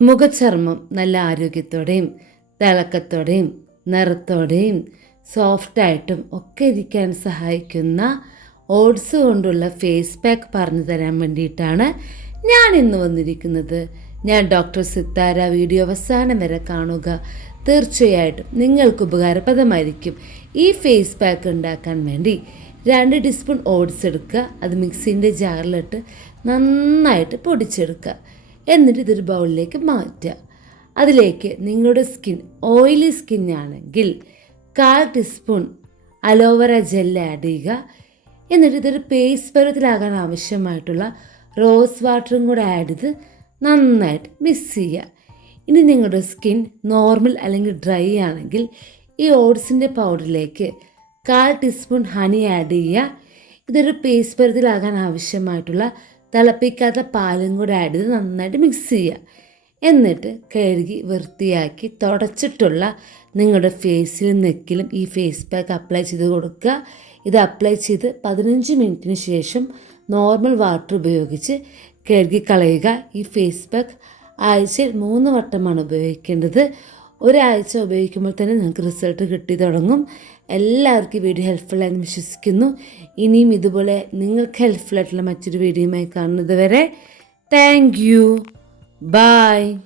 മുഖചർമ്മം നല്ല ആരോഗ്യത്തോടെയും തിളക്കത്തോടെയും നിറത്തോടെയും സോഫ്റ്റായിട്ടും ഒക്കെ ഇരിക്കാൻ സഹായിക്കുന്ന ഓട്സ് കൊണ്ടുള്ള ഫേസ് പാക്ക് പറഞ്ഞു തരാൻ വേണ്ടിയിട്ടാണ് ഞാൻ ഇന്ന് വന്നിരിക്കുന്നത്. ഞാൻ ഡോക്ടർ സിത്താര വീഡിയോ അവസാനം വരെ കാണുക. തീർച്ചയായിട്ടും നിങ്ങൾക്ക് ഉപകാരപ്രദമായിരിക്കും ഈ ഫേസ് പാക്ക് ഉണ്ടാക്കാൻ വേണ്ടി. രണ്ട് ടീസ്പൂൺ ഓട്സ് എടുക്കുക. അത് മിക്സിന്റെ ജാറിലിട്ട് നന്നായിട്ട് പൊടിച്ചെടുക്കുക. എന്നിട്ട് ഇതൊരു ബൗളിലേക്ക് മാറ്റുക. അതിലേക്ക് നിങ്ങളുടെ സ്കിൻ ഓയിലി ആണെങ്കിൽ കാൽ ടീസ്പൂൺ അലോവേറ ജെല്ല് ആഡ് ചെയ്യുക. എന്നിട്ട് ഇതൊരു പേസ്റ്റ് പരുവത്തിലാകാൻ ആവശ്യമായിട്ടുള്ള റോസ് വാട്ടറും കൂടെ ആഡ് ചെയ്ത് നന്നായിട്ട് മിക്സ് ചെയ്യുക. ഇനി നിങ്ങളുടെ സ്കിൻ നോർമൽ അല്ലെങ്കിൽ ഡ്രൈ ആണെങ്കിൽ ഈ ഓട്സിന്റെ പൗഡറിലേക്ക് കാൽ ടീസ്പൂൺ ഹണി ആഡ് ചെയ്യുക. ഇതൊരു പേസ്റ്റ് പരുവത്തിലാകാൻ ആവശ്യമായിട്ടുള്ള തിളപ്പിക്കാത്ത പാലും കൂടെ ആഡ് ചെയ്ത് നന്നായിട്ട് മിക്സ് ചെയ്യുക. എന്നിട്ട് കഴുകി വൃത്തിയാക്കി തുടച്ചിട്ടുള്ള നിങ്ങളുടെ ഫേസിലും നെക്കിലും ഈ ഫേസ് പാക്ക് അപ്ലൈ ചെയ്ത് കൊടുക്കുക. ഇത് അപ്ലൈ ചെയ്ത് പതിനഞ്ച് മിനിറ്റിന് ശേഷം നോർമൽ വാട്ടർ ഉപയോഗിച്ച് കഴുകി കളയുക. ഈ ഫേസ് പാക്ക് ആഴ്ചയിൽ മൂന്ന് വട്ടമാണ് ഉപയോഗിക്കേണ്ടത്. ഒരാഴ്ച ഉപയോഗിക്കുമ്പോൾ തന്നെ നിങ്ങൾക്ക് റിസൾട്ട് കിട്ടി തുടങ്ങും. എല്ലാവർക്കും ഈ വീഡിയോ ഹെൽപ്ഫുൾ വിശ്വസിക്കുന്നു. ഇനിയും ഇതുപോലെ നിങ്ങൾക്ക് ഹെൽപ്ഫുൾ മറ്റൊരു വീഡിയോയുമായി കാണുന്നത് വരെ താങ്ക് യു ബൈ